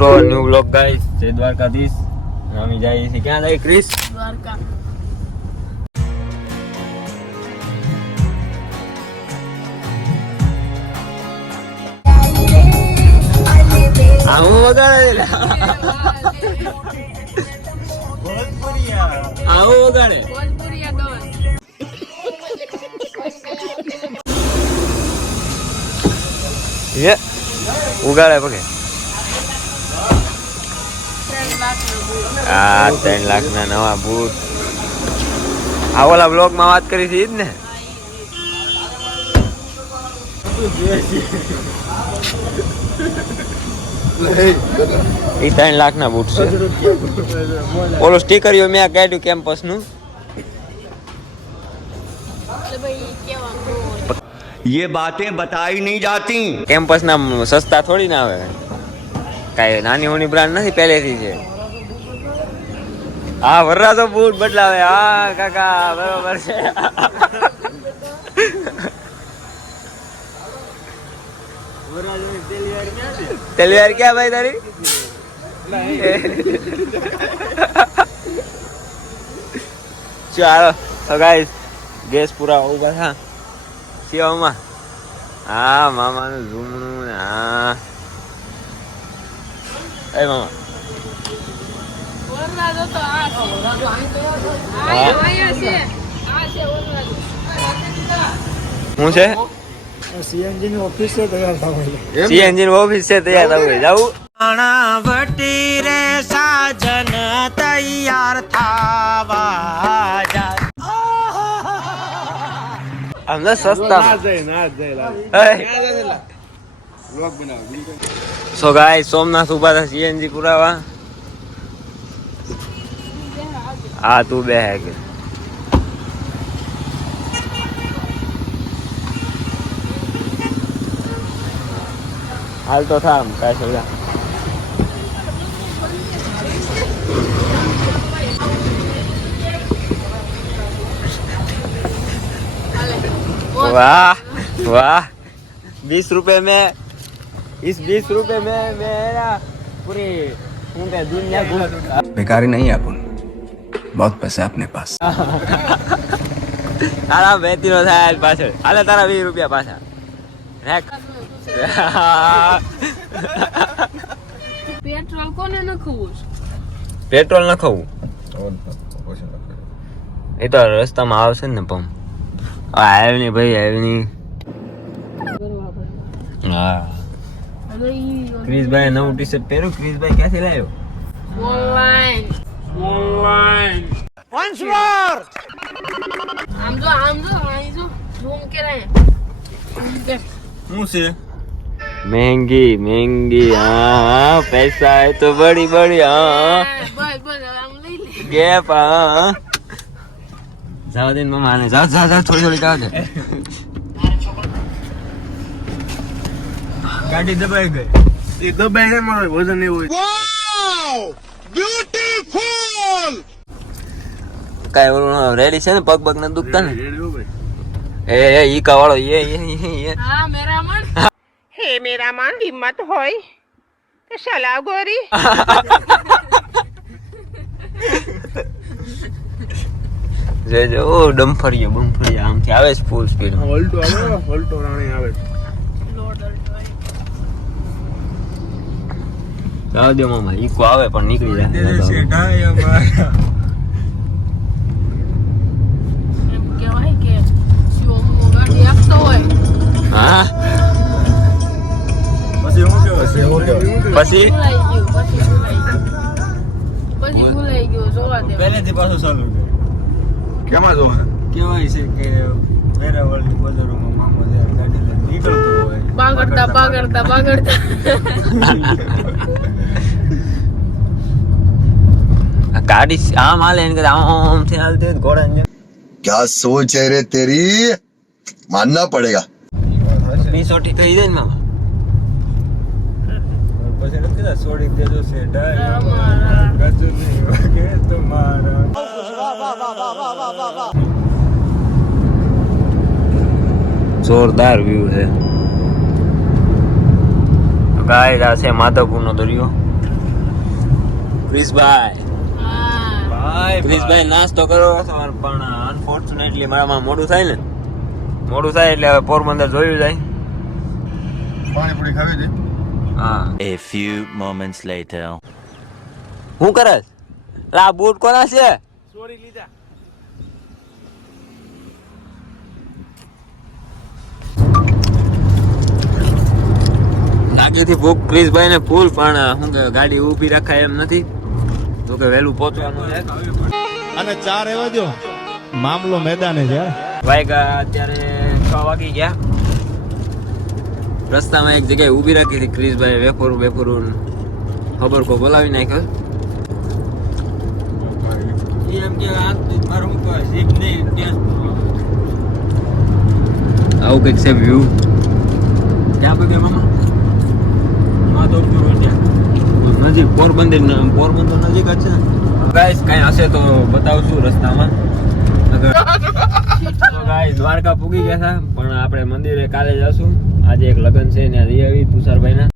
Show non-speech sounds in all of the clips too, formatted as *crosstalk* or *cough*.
Two new blog guys જય દ્વારકાધીશ. અમે જઈએ છીએ. ક્યાં જાય ક્રિસ? દ્વારકા. આવું વગાડે. આવું વગાડે. ઉગાડે પગે. આ ત્રણ લાખ ના નવા બૂટ આ ઓલા બ્લોગ માં વાત કરી હતી ઈ જ ને એ ત્રણ લાખ ના બૂટ છે ઓલું સ્ટીકર મેં કાઢ્યું કેમ્પસ નું એટલે ભાઈ કેવાનું હોય. ये बातें बताई नहीं जाती કેમ્પસ ના સસ્તા થોડી ના આવે કાંઈ નાની હોની બ્રાન્ડ નથી પહેલેથી છે હા વરરા તો બૂટ બદલાવે. હા કાકા બરોબર છે. તેલવાર ક્યાં ભાઈ તારી? ચાલો તો ગાઈસ ગેસ પૂરા ઊભા થા. શિવામાં હા મામાનું ઝૂમણું હા. એ મામા. આ છે. આ અહીંયા છે. આ છે વરરાજો. શું છે? સીએનજી ની ઓફિસ છે તૈયાર થવું સીએનજી નું? ઓફિસ છે તૈયાર થવું. જાવું વટી રે સાજન તૈયાર થાવા અમને સસ્તા. સો ગાય સોમનાથ ઊભા હતા સીએનજી પુરાવા. હા તું બે હે કે હાલ તો થા આમ કાંઈ સજા वाह वाह बीस रुपए में इस बीस रुपए में मेरा पूरी શું કે દુનિયા ઘૂમ बेकारी नहीं है अपन बहुत पैसा है अपने पास તારા બેતી નો થાય આજ પાછળ હાલે તારા વીસ રૂપિયા પાછા રેક પેટ્રોલ કોને નખવું છે? પેટ્રોલ નખાવું એ તો રસ્તામાં આવશે ને પંપ આવ્યો નહીં ભાઈ આવ્યો નહીં કરવા પડે. હા અને ઈ ક્રિશભાઈ નવું ટી શર્ટ પહેર્યું ક્રિશભાઈ ક્યાંથી લાવ્યો ઓનલાઈન વન્સ મોર આમ જો આમ જો અહીં જો ઝૂમ કરે શું છે મહેંગી મહેંગી હા હા પૈસા હે તો બડી બડી હા હા બસ બસ હવે આમ લઈ લે ગેપ હા જાવ દે ને મમ્મા આને જાવ જાવ જાવ થોડી થોડી જાવ દે ગાડી દબાઈ કાય ઓલું રેડી છે ને? પગ પગ ને દુખતા ને? એ એ ઈ કવાળો એ એ હા મેરા મન હે મેરા મન હિંમત હોય. તો સલાહ ગોરી. *laughs* જે જે ઓ ડમ્ફરીએ બમ્ફરીએ આમથી આવે છે ફૂલ સ્પીડ ઓલ્ટો આવે ઓલ્ટો રાણી આવે. જાવ દે મામા ઈકો આવે પણ નીકળી જાય એમ કહેવાય કે શિવમનો ગાડી આપતો હોય હા પછી હું કેવું પછી ભૂલાઈ ગયું પછી ભૂલાઈ ગયું પછી ભૂલાઈ ગયું જોવા દે પહેલેથી પાછું ચાલુ કેમાં જો કેવાય છે કે વેરાવળની બજારોમાં મામો જ્યારે ગાડી લઈને નીકળતો હોય બાગડતા બાગડતા બાગડતા આ ગાડી આમ હાલે એને કદા આમ થી હાલતી ઘોડા ને ક્યા સોચ હે રે તેરી? માનના પડેગા. બીસોટી કહી દે ને મામા. પછી કીધા દેજો સેટા ગજુ જોરદાર વ્યૂ છે. ગાય આ છે માધવપુર નો દરિયો. ક્રિસભાઈ હા ક્રિશભાઈ નાસ્તો કરો. પણ અનફોર્ચ્યુનેટલી મારામાં મોડું થાય ને. મોડું થાય એટલે હવે પોરબંદર જોયું જાય. પાણીપુરી ખાવી હતી? હા. એ ફ્યુ મોમેન્ટ્સ લેટર હું કરે? આ બૂટ કોના છે? ચોરી લીધા. લાગેથી ભૂખ ક્રિશભાઈ ને ફૂલ પણ શું ગાડી ઊભી રખાય એમ નથી. તો કે વહેલું પહોંચવાનું છે. અને ચાર એવા જો મામલો મેદાને છે વાયગા અત્યારે છ વાગી ગયા. રસ્તામાં એક જગ્યાએ ઊભી રાખી હતી ક્રિશભાઈ વેફરું વેફરું ખબર કો બોલાવી નાખ્યો. એમ કે મારું આવું કંઈક છે વ્યૂ ક્યાં પગે મામા માધવપુર નજીક પોરબંદર પોરબંદર નજીક જ છે ગાઈસ કઈ હશે તો બતાવશું રસ્તામાં. ગાઈસ *laughs* દ્વારકા પૂગી ગયા હતા પણ આપણે મંદિરે કાલે જશું. આજે એક લગ્ન છે ત્યાં જઈ આવી તુષારભાઈના.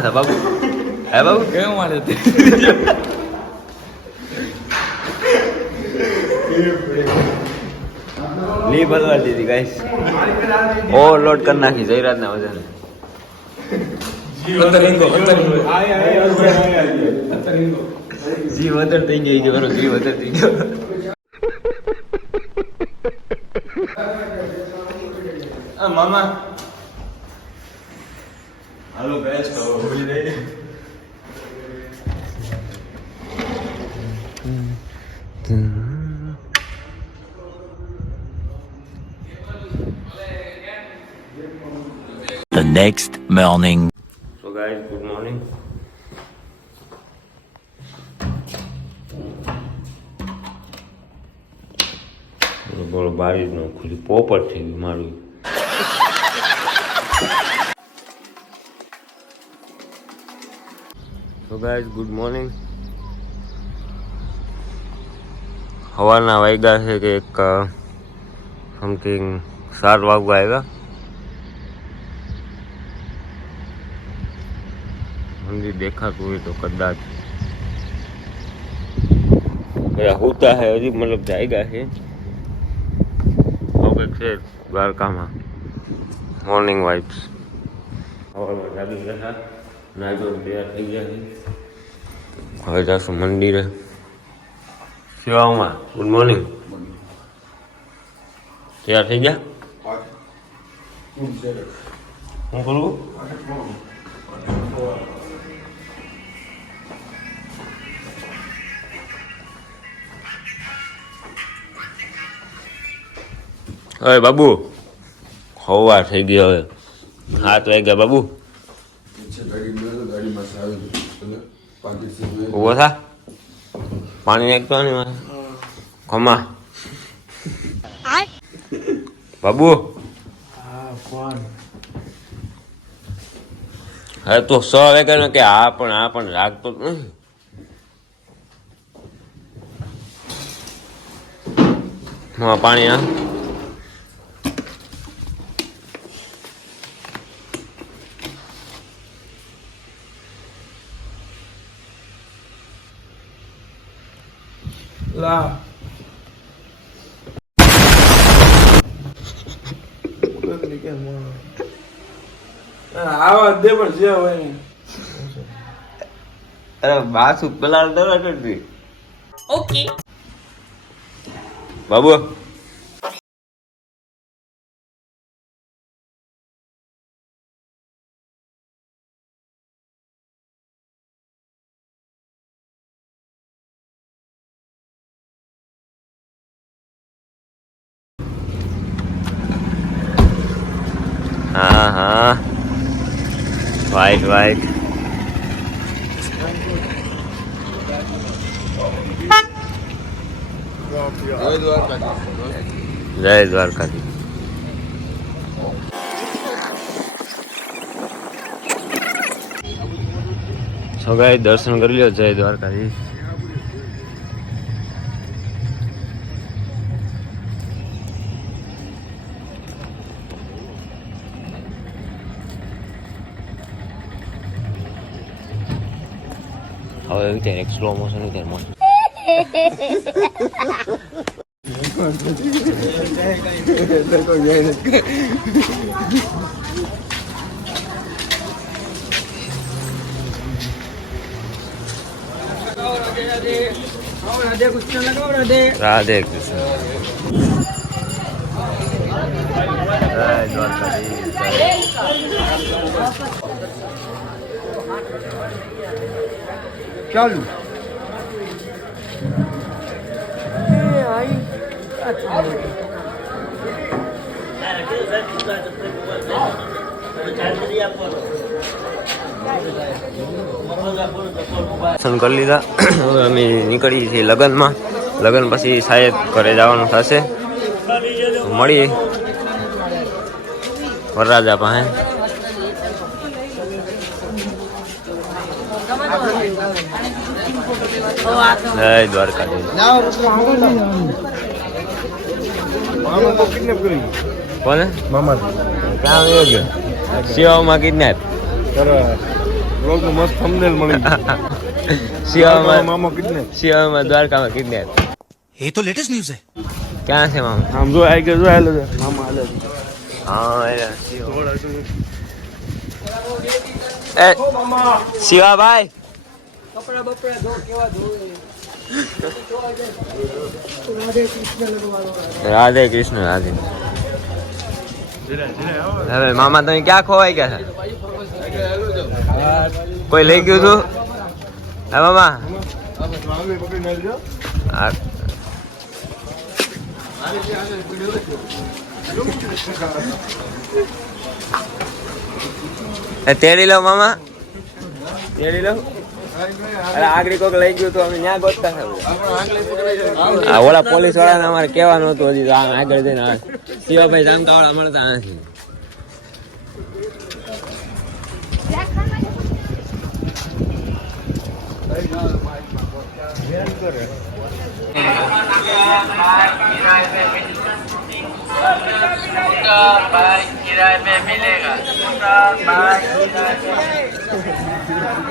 હલવાના હતા બાબુ હે બાબુ કેમ મારે લી બદવા દીધી ગાઈસ ઓવરલોડ કરી નાખી જયરાજ ના વજન જી વધર થઈ ગઈ છે બરો વધર થઈ ગયો મામા હાલો gas The next morning. So guys, good morning. બોલો બોલો બારી નો ખુલ્લી પોપટ થઈ ગયું મારું So guys, good morning. સવારના વાગ્યા છે કે એક સમથિંગ સાત વાગવા આવ્યા મંદિર દેખાતું હોય તો કદાચ. કયા હોતા હે હજી મતલબ જાયગા છે ઓકે છે દ્વારકામાં. મોર્નિંગ વાઇબ્સ સવારમાં જાગી ગયા. તૈયાર થઈ ગયા છે હવે જાશું મંદિરે. સેવામાં. ગુડ મોર્નિંગ તૈયાર થઈ ગયા? હું કરું અરે બાબુ હવા થઈ ગયો હવે. હાથ વાગ્યા, બાબુ. ઊભો થા. પાણી નાખતો મારે. ખમા. બાબુ. અરે તો સ વાગ્યા ને કે આ પણ આ પણ રાખતો હા, પાણી, હા આવા દે પણ જે હોય ને અરે બાસુ પેલા ઓકે બાબુ. હા હા. વાઈટ વ્હાઈટ જય દ્વારકાધી સગાએ દર્શન કરી લ્યો જય દ્વારકાધીશ. હવે વિચાર એક સ્લો મોશન વિચાર મોશન રાધે કૃષ્ણ દ્વારકાધીશ ચાલુ. કરી લીધા. હવે અમે નીકળી છીએ લગ્નમાં. લગ્ન પછી સાહેબ ઘરે જવાનું થશે. મળીએ. વરરાજા પાસે. જય દ્વારકાધીશ કોને મામા. કામ એવો ગયો શિયાળામાં કિડનેપ મસ્ત થંબનેલ મળી શિયાળામાં મામા કિડનેપ શિયાળામાં દ્વારકામાં કિડનેપ એ તો લેટેસ્ટ ન્યૂઝ છે ક્યાં છે મામા આમ જો આઈ ગયો જો આલે છે મામા આલે છે હા આલે શિવા એ, શિવાભાઈ. રાધે કૃષ્ણ રાધે હવે મામા તમે ક્યાં ખોવાઈ ગયા કોઈ લઈ ગયું તું? હા, મામા. તેડી લો, મામા. તેડી લો. અરે આગળ કોક લઈ ગયું તો અમે ત્યાં ગોતતા હતા આ ઓલા પોલીસ વાળાને અમારે કહેવાનું હતું હજી તો આ આગળ જઈને આ શિવાભાઈ જામતા વાળા અમારે તો આ છે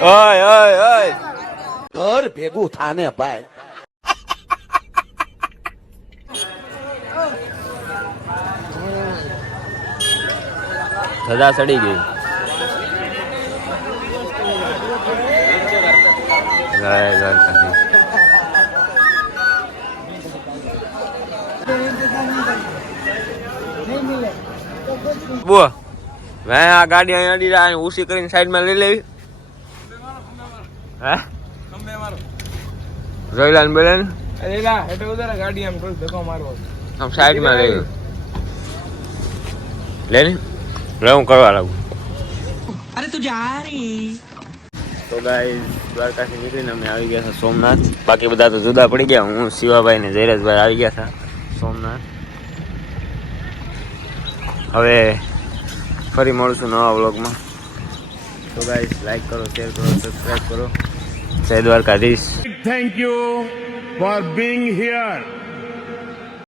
ઓય ઓય ઓય. ઘર ભેગું થાને ભાઈ. સજા સડી ગઈ. બો મેં આ ગાડી અહીંયા અડી ઉસી કરીને સાઈડમાં લઈ લેવી. હે? મારો. રોયલાન બોલેન અરે લા હેટે ઉધર લે. ને. હું કરવા લાગુ. અરે તું જા દ્વારકાથી નીકળીને અમે આવી ગયા હતા સોમનાથ. બાકી બધા તો જુદા પડી ગયા. હું શિવાભાઈ ને જયરાજભાઈ આવી ગયા હતા સોમનાથ. હવે ફરી મળશું નવા વ્લોગમાં. તો ગાઈઝ લાઈક કરો શેર કરો સબસ્ક્રાઈબ કરો. જય Dwarkadhish Thank you for being here.